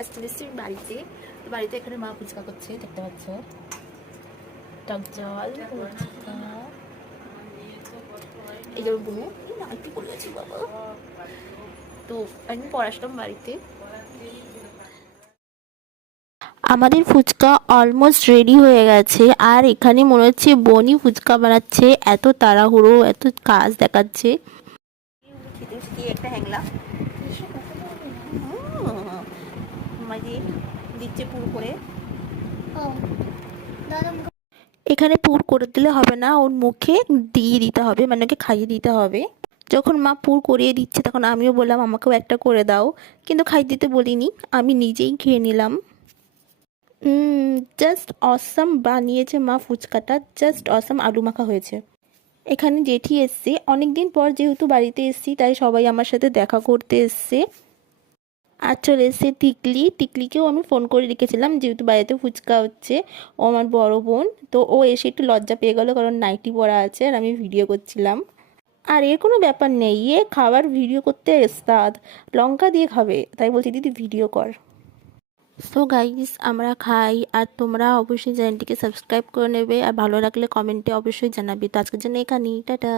আজকে এসেছি বাড়িতে। তো বাড়িতে এখানে মা ফুচকা করছে, দেখতে পাচ্ছ, টক জল ফুচকা। এই যে বোনু নাইটি পরে আছি বাবা। তো আমি পরে আসলাম বাড়িতে। আমাদের ফুচকা অলমোস্ট রেডি হয়ে গেছে, আর এখানে মনে হচ্ছে বনি ফুচকা বানাচ্ছে, এত তাড়াহুড়ো, এত কাজ দেখাচ্ছে। একটা হ্যাংলা মাঝে দিচ্ছে পুরো করে। এখানে পুর করে দিলে হবে না, ওর মুখে দিয়ে দিতে হবে, মানে ওকে খাইয়ে দিতে হবে। যখন মা পুর করিয়ে দিচ্ছে তখন আমিও বললাম আমাকেও একটা করে দাও, কিন্তু খাইয়ে দিতে বলিনি, আমি নিজেই খেয়ে নিলাম। জাস্ট অসাম বানিয়েছে মা ফুচকাটা, জাস্ট অসাম, আলু মাখা হয়েছে। এখানে জেঠি এসছে, অনেক দিন পর যেহেতু বাড়িতে এসছি তাই সবাই আমার সাথে দেখা করতে এসছে। আর চলে এসছে টিকলি, টিকলিকেও আমি ফোন করে রেখেছিলাম যেহেতু বাড়িতে ফুচকা হচ্ছে। ও আমার বড় বোন, তো ও এসে একটু লজ্জা পেয়ে গেলো কারণ নাইটি পরা আছে আর আমি ভিডিও করছিলাম। আর এর কোনো ব্যাপার নেই, খাবার ভিডিও করতে ওস্তাদ, লঙ্কা দিয়ে খাবে, তাই বলছি দিদি ভিডিও কর। সো গাইস, আমরা খাই, আর তোমরা অবশ্যই চ্যানেলটিকে সাবস্ক্রাইব করে নেবে, আর ভালো লাগলে কমেন্টে অবশ্যই জানাবে। তো আজকের জন্য এখানেই, টাটা।